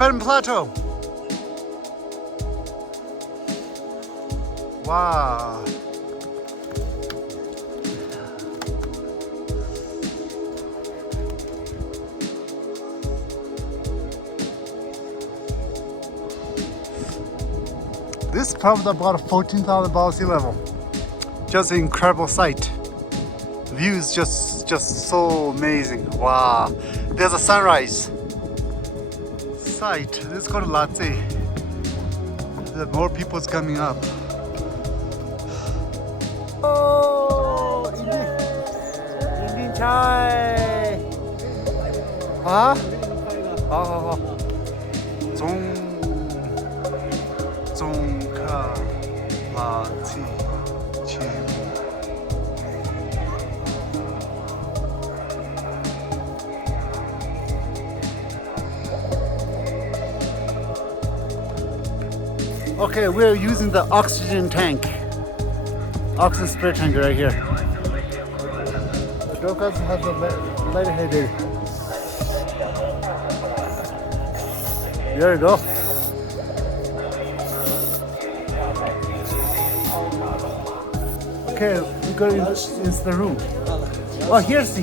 Tibetan Plateau. Wow. This is probably about 14,000 above sea level. Just an incredible sight. View is just so amazing. Wow. There's a sunrise. Sight. This is called Lhatsi. There are more people's coming up. Oh, Indian chai. Huh? Oh. Tsongkyi Lhatsi. Okay, we're using the oxygen tank. Oxygen spray tank right here. The Dokas has a lightheaded. There you go. Okay, we go into the room. Oh, here's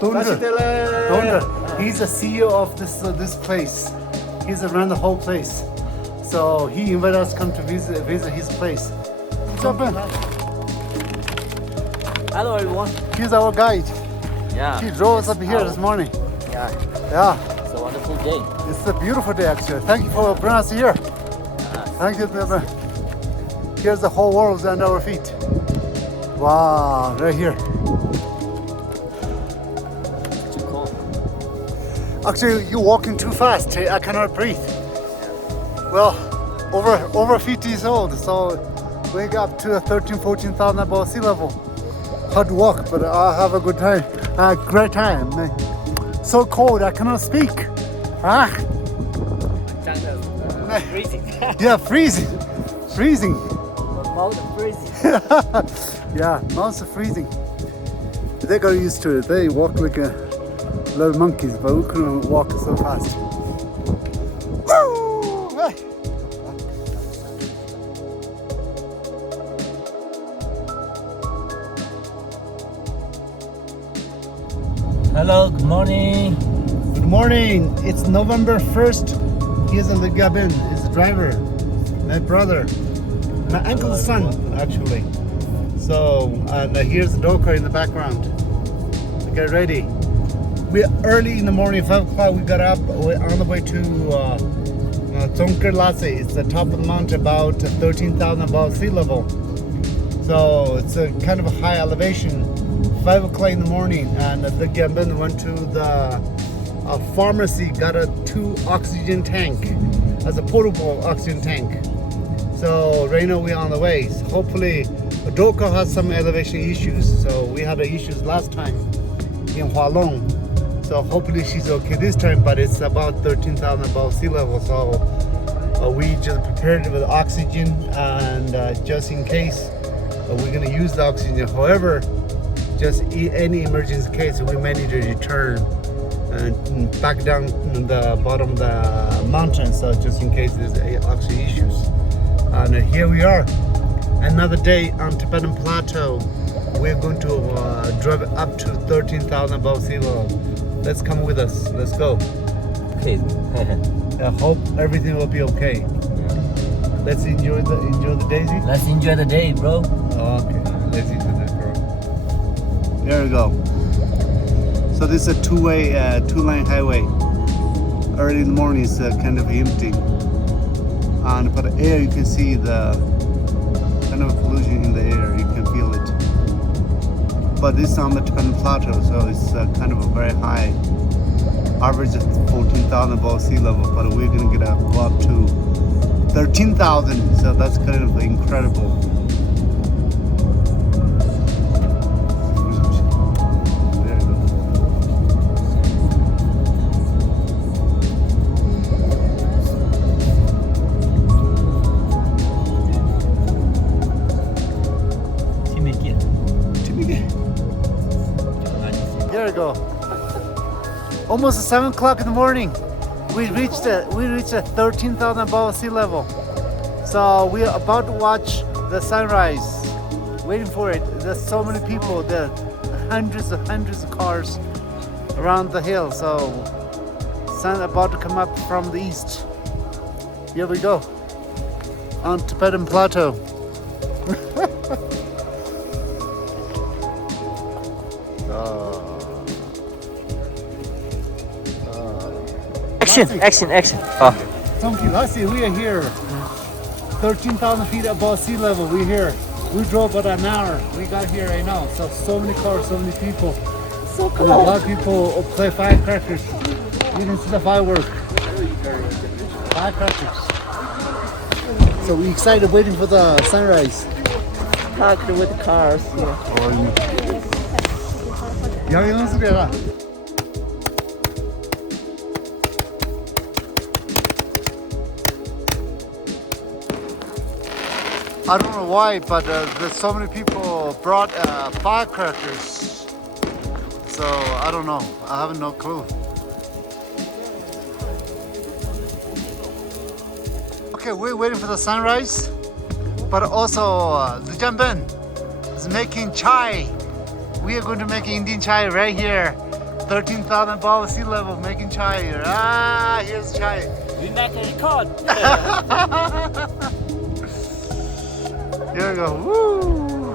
Donder. He's the CEO of this place. He's around the whole place. So he invited us to come to visit his place. What's up, man? Hello, everyone. He's our guide. Yeah. He drove us up here this morning. Yeah. Yeah. It's a wonderful day. It's a beautiful day, actually. Thank you for bringing us here. Thank you, man. Here's the whole world under our feet. Wow, right here. Too cold. Actually, you're walking too fast. I cannot breathe. Well, over 50 years old, so we got up to 14,000 above sea level. Hard work, but I have a good time. Great time. So cold, I cannot speak. Freezing. Yeah, freezing. Mouth freezing. Yeah, mouths are freezing. They got used to it. They walk like little monkeys, but we couldn't walk so fast. Woo! Hey. Hello, good morning. Good morning. It's November 1st. He's in the cabin. He's the driver. My brother. My uncle's son, actually. So, and here's the Doka in the background. Get ready. We're early in the morning, 5 o'clock. We got up. We're on the way to Tsongkyi Lhatsi. It's the top of the mountain, about 13,000 above sea level. So it's a kind of a high elevation. 5 o'clock in the morning, and the Gambin went to the pharmacy, got a 2 oxygen tank as a portable oxygen tank. So right now we're on the way. So hopefully, Doka has some elevation issues. So we had issues last time in Hualong. So hopefully she's okay this time, but it's about 13,000 above sea level. So we just prepared with oxygen, and just in case we're gonna use the oxygen. However, just any emergency case, we may need to return and back down the bottom of the mountain. So just in case there's oxygen issues. And here we are, another day on Tibetan Plateau. We're going to drive up to 13,000 above sea level. Let's come with us. Let's go. Okay. I hope everything will be okay. Yeah. Let's enjoy the daisy. Let's enjoy the day, bro. Okay, let's enjoy this, bro. There we go. So this is a two-lane highway. Early in the morning it's kind of empty. And but the air, you can see the kind of pollution in the air. You can feel it. But this is on the Tibetan Plateau, so it's kind of a very high, average of 14,000 above sea level. But we're gonna go up to 13,000, so that's kind of incredible. There we go. Almost 7 o'clock in the morning. we reached 13,000 above sea level. So we are about to watch the sunrise. Waiting for it. There's so many people. There are hundreds of cars around the hill. So sun about to come up from the east. Here we go on Tibetan Plateau. Action. Oh. Tsongkyi Lhatsi, we are here. 13,000 feet above sea level. We're here. We drove about an hour. We got here right now. So many cars, so many people. So cool. And a lot of people play firecrackers. You didn't see the fireworks. Firecrackers. So we excited waiting for the sunrise. Parked with cars. Yeah. I don't know why, but there's so many people brought firecrackers. So I don't know. I have no clue. Okay, we're waiting for the sunrise, but also the Jamben is making chai. We are going to make Indian chai right here. 13,000 above sea level, making chai here. Ah, here's chai. We make a record. Here we go. Woo!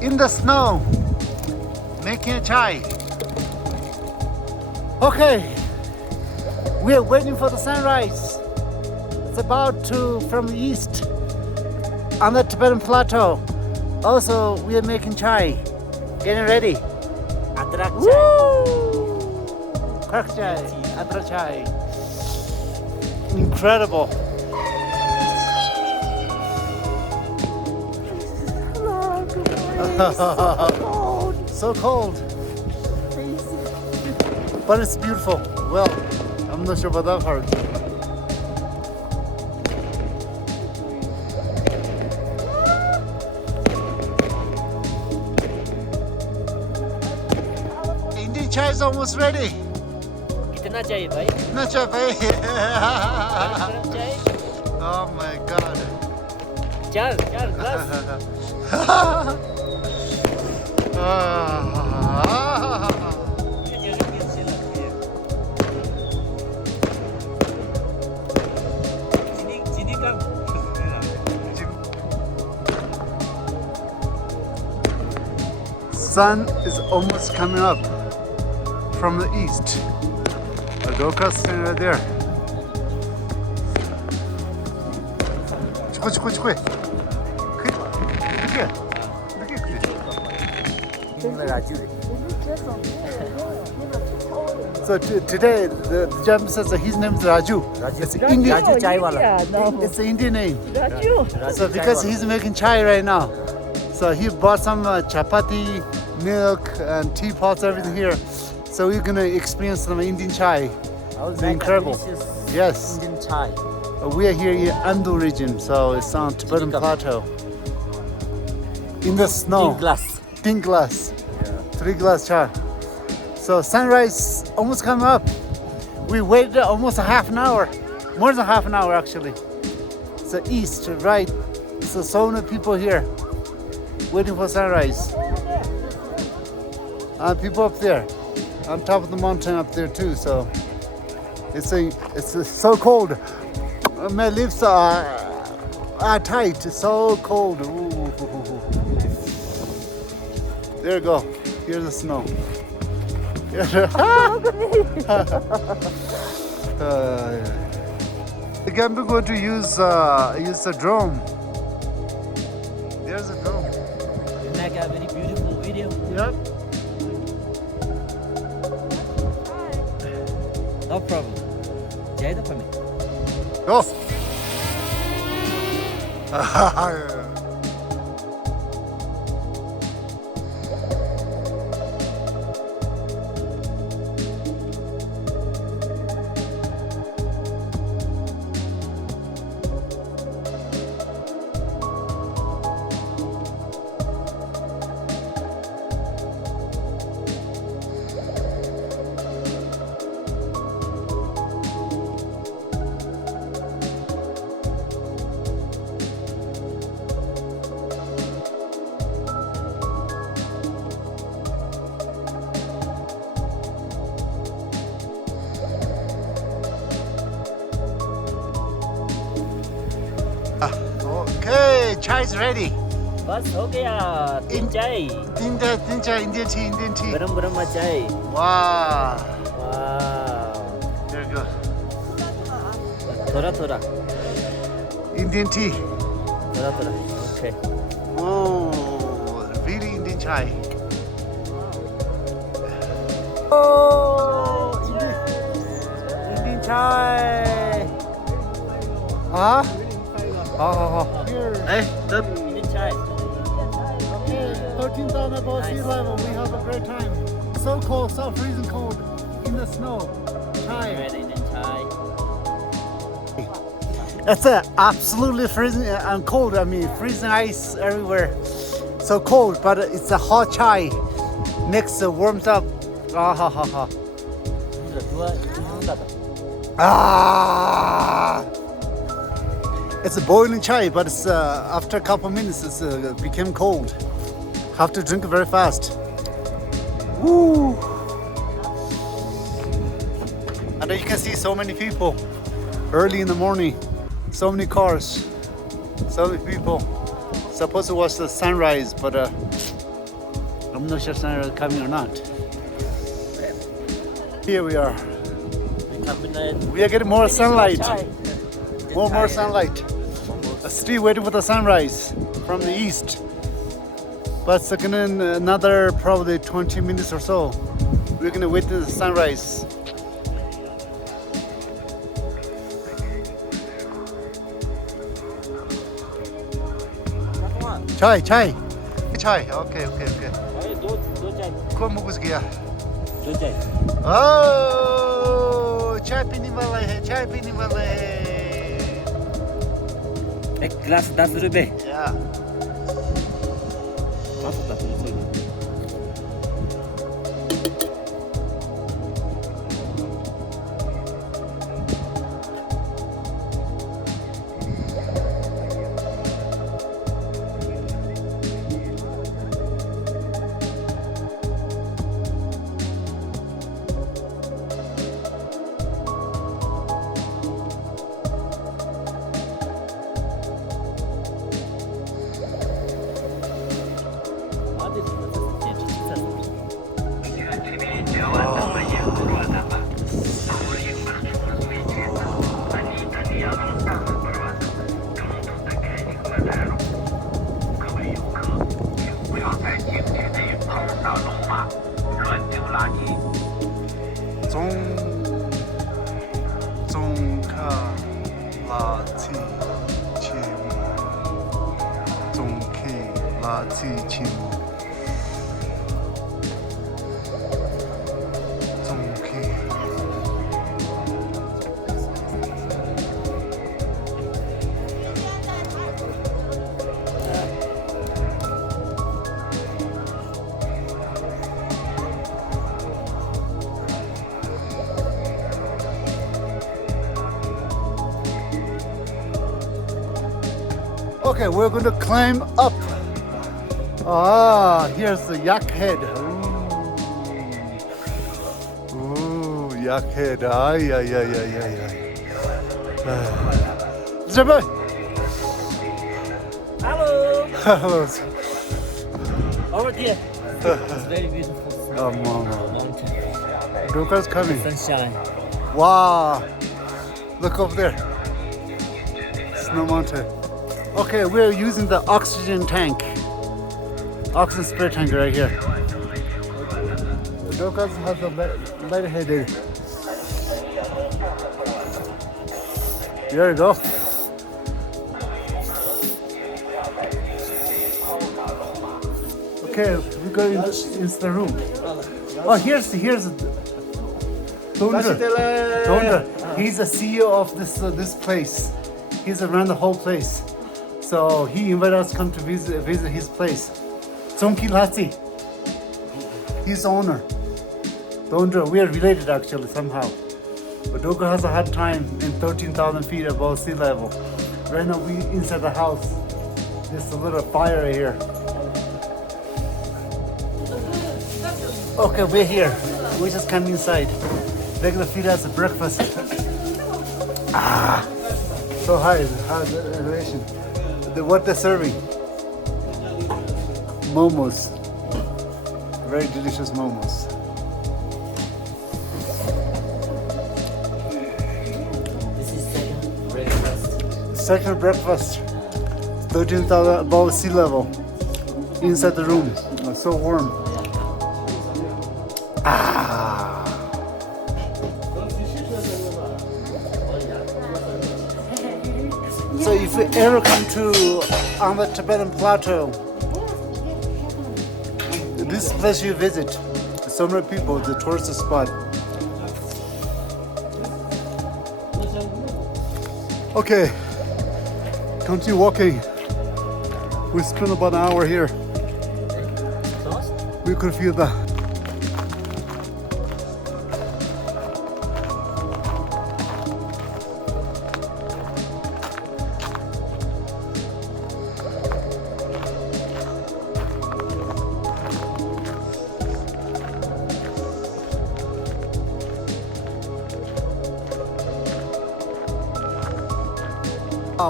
In the snow, making a chai. Okay, we are waiting for the sunrise. It's about to from the east on the Tibetan Plateau. Also, we are making chai, getting ready. Adrak chai. Woo! Crack chai, adrak chai. Incredible. So cold. But it's beautiful. Well, I'm not sure about that part. Indian chai is almost ready. कितना चाहिए भाई? Not sure, babe. गरम चाहिए? Oh my god. चार glass. चीनी कम. Sun is almost coming up from the east. Adoka standing right there. Quick. So today the gentleman says that his name is Raju. It's Indian. Raju chai wala. It's an Indian name. Raju. So because he's making chai right now, so he bought some chapati, milk, and teapots, everything here. So we're gonna experience some Indian chai. It's incredible. Yes. Indian chai. We are here in Amdo region, so it's on Tibetan Plateau. In the snow. Tin glass. 3 glass chai. So sunrise almost coming up. We waited almost a half an hour. More than half an hour actually. So east, right. So many people here waiting for sunrise. People up there. On top of the mountain up there too. So it's so cold. My lips are tight. It's so cold. Ooh. There you go. Here's the snow. Again, we're going to use the drone. There's a drone. Isn't that a very beautiful video? Yep. No problem. Jai for me. Go. Okay, chai is ready. बस हो गया तीन चाय Indian tea. गरम गरम चाय Wow. वाह There you go. थोड़ा थोड़ा Indian tea. Okay Oh, really Indian chai. Oh, Indian chai. Huh? Here. Hey, Indian chai. Okay, 13,000 above sea level. We have a great time. So cold, so freezing cold in the snow. Chai. Indian chai. It's absolutely freezing and cold. I mean, freezing ice everywhere. So cold, but it's a hot chai. Mixed, warmed up. Ah ha ha ha. Ah! It's a boiling chai, but it's after a couple minutes it became cold. Have to drink it very fast. Woo! And then you can see so many people early in the morning. So many cars, so many people. Supposed to watch the sunrise, but I'm not sure sunrise is coming or not. Here we are. We are getting more sunlight. More sunlight. Still waiting for the sunrise from the east. But in another probably 20 minutes or so, we're gonna wait for the sunrise. Chai. Okay. दो चाय कौन मुकुस गया? दो चाय Oh, चाय पीने वाला है. एक गिलास 10 रुपए Yeah. Tsongkyi Lhatsi Tsongkyi. Okay, we're going to climb up. Ah, here's the yak head. Ooh, yak head. Ay. Zeba. Hello. Hello. Over there. It's very beautiful. Oh, mama. Mountain. Duka's coming. Sunshine. Wow. Look over there. Snow Mountain. Okay, we're using the oxygen tank. Oxygen spray tank right here. The Dukas has a light-headed. There you go. Okay, we go into the room. Oh, here's Donder. He's the CEO of this place. He's around the whole place. So he invited us to come to visit his place. Tsongkyi Lhatsi. He's the owner. Donder. We are related actually somehow. But Doka has a hard time in 13,000 feet above sea level. Right now we inside the house. There's a little fire here. Okay, we're here. We just come inside. They're gonna feed us breakfast. So high the elevation. what they're serving. Momos. Very delicious momos. This is second breakfast. Second breakfast. 13,000 above sea level. Inside the room. It's so warm. Ah. So if you ever come to on the Tibetan plateau, this place you visit, so many people, the tourist spot. Okay, continue walking. We spent about an hour here. We could feel the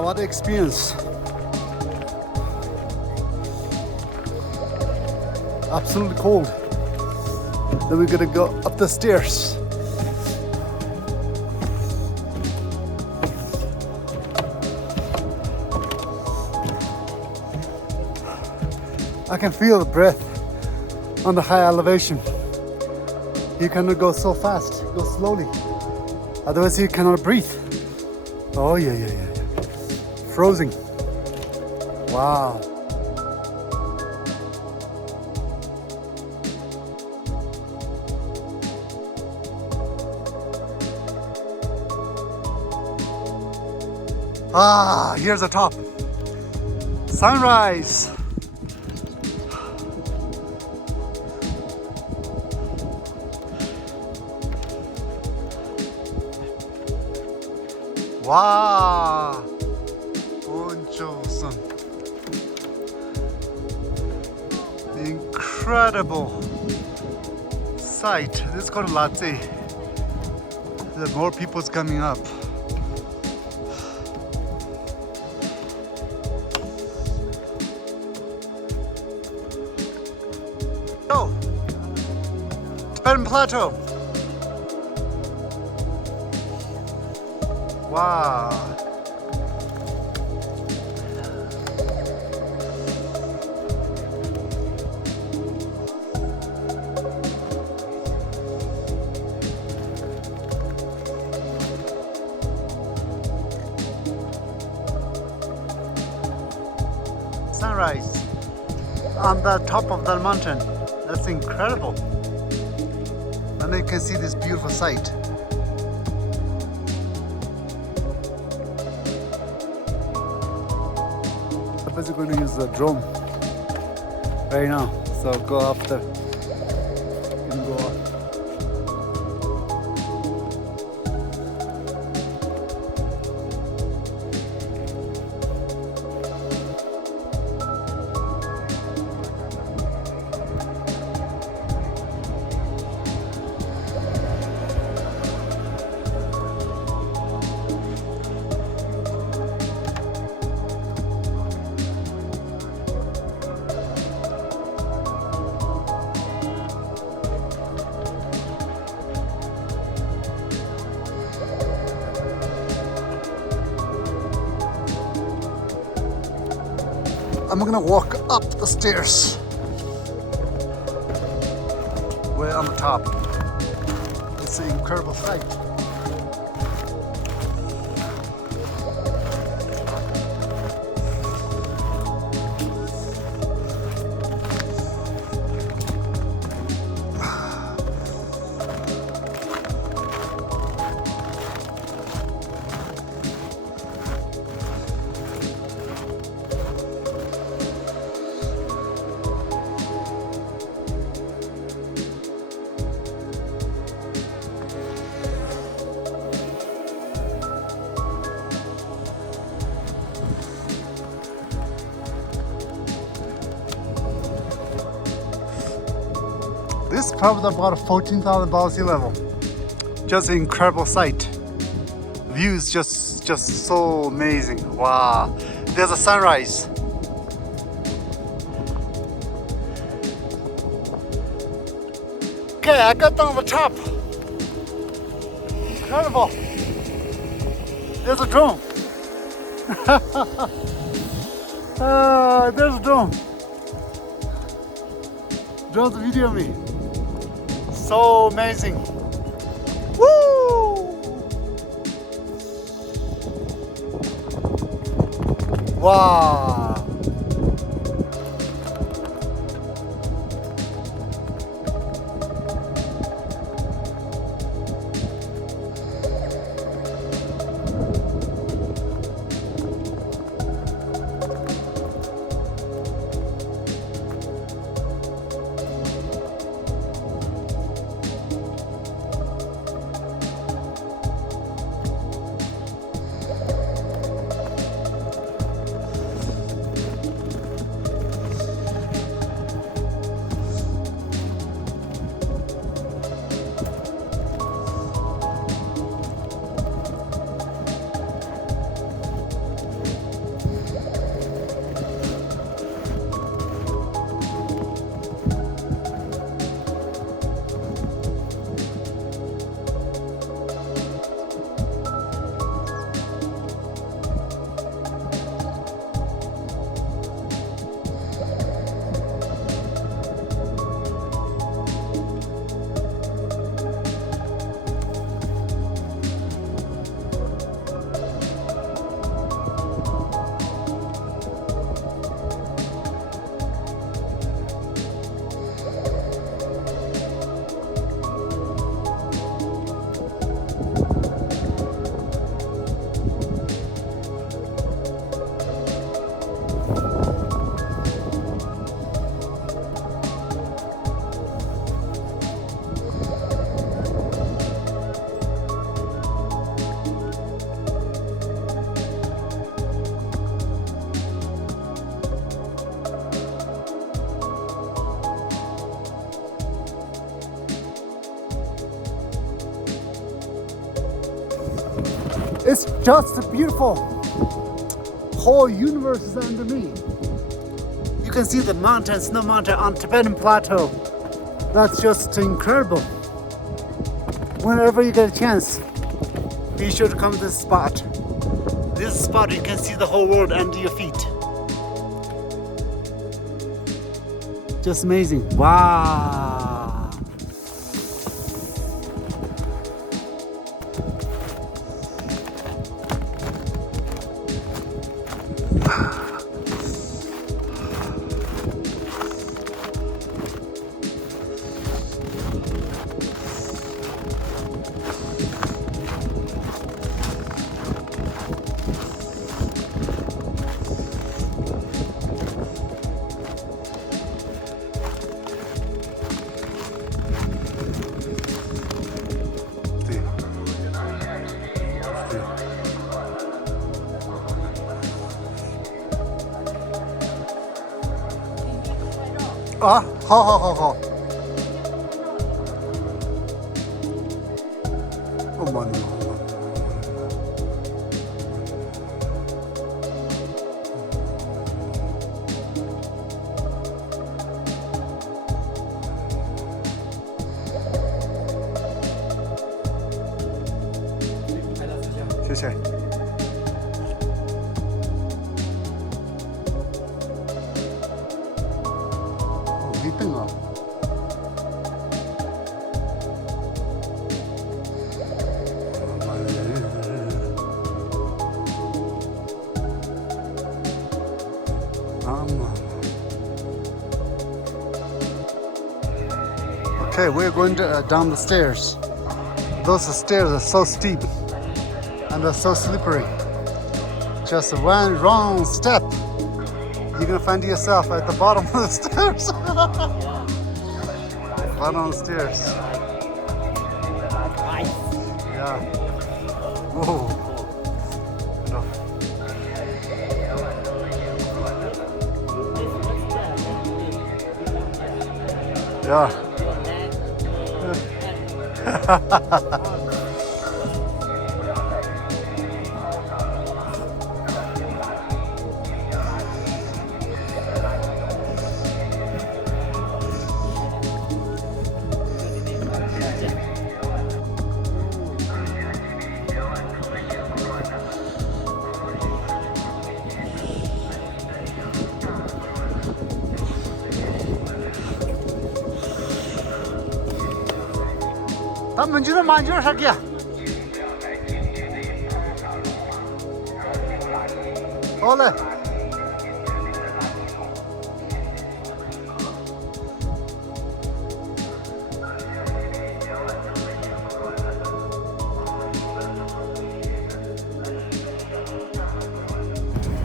what an experience. Absolutely cold. Then we're gonna go up the stairs. I can feel the breath on the high elevation. You cannot go so fast, go slowly. Otherwise you cannot breathe. Oh yeah. Frozen. Wow. Ah, here's the top. Sunrise. Wow. Incredible sight. This is called Lhatsi. There are more people's coming up. Oh, Tibetan Plateau. Wow. Sunrise on the top of the mountain. That's incredible. And then you can see this beautiful sight. I'm basically going to use the drone right now. So go after. You can go up. I'm gonna walk up the stairs. Way on the top. It's an incredible sight. This is probably about 14,000 above sea level. Just an incredible sight. View is just so amazing. Wow. There's a sunrise. Okay, I got down the top. Incredible. There's a drone. There's a drone. Drone's video me. So amazing. Woo! Wow. It's just beautiful. Whole universe is under me. You can see the mountain, snow mountain on Tibetan Plateau. That's just incredible. Whenever you get a chance, be sure to come to this spot. This spot you can see the whole world under your feet. Just amazing. Wow. 아, 好好好好。어머니.谢谢。 1등아. Okay, we're going down the stairs. Those stairs are so steep and they're so slippery. Just one wrong step, you're gonna find yourself at the bottom of the stairs. Bottom of the stairs. Yeah. Whoa. Yeah. 咱们就满街上去。好嘞。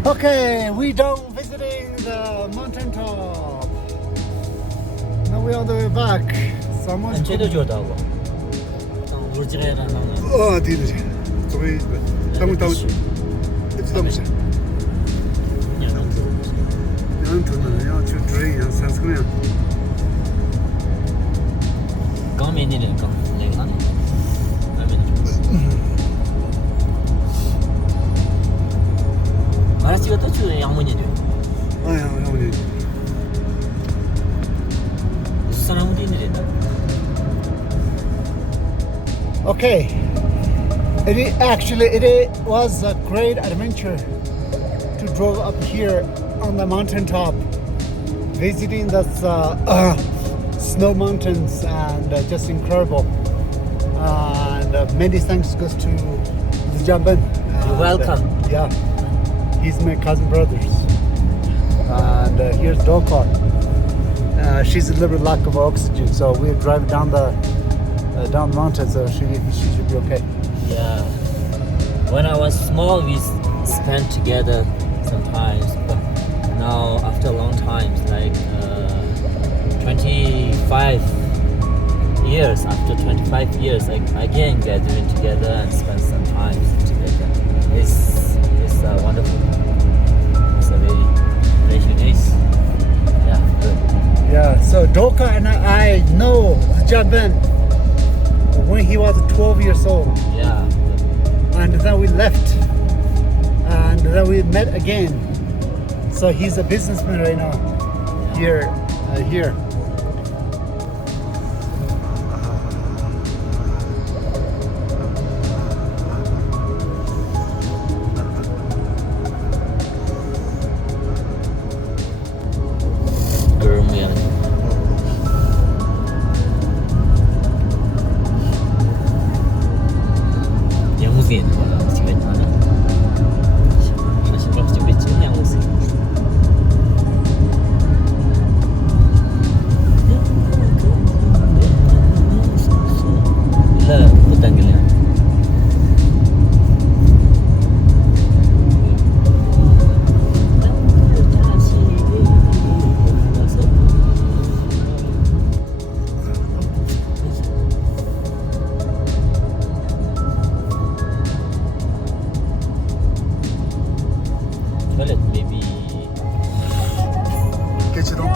Okay, we done visiting the mountain top. Now we're on the way back. Someone's 제도 좋다고. 우르지레라 나는.对对对，作为咱们到知道不是？两头呢，要去追一样30个样。刚没你那刚那个哪里？还没你。말하지가 또 주는 양문이죠. 양문이. 무슨 사람이 있는데? Okay. It was a great adventure to drive up here on the mountain top, visiting the snow mountains, and just incredible. And many thanks goes to Jamban. You're welcome. Yeah. He's my cousin brothers. And here's Dokar. She's a little bit lack of oxygen, so we're driving down the mountain, so she should be okay. Yeah. When I was small, we spent together sometimes, but now after a long time, like 25 years. After 25 years, again gathering together and spend some time together. It's wonderful. It's a very nice. Yeah, good. Yeah, so Doka and I know Jaban when he was 12 years old. Yeah. And then we left. And then we met again. So he's a businessman right now. Here. Maybe. Get it on.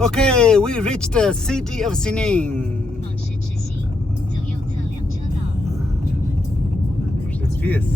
Okay, we reached the city of Sining. It's fierce.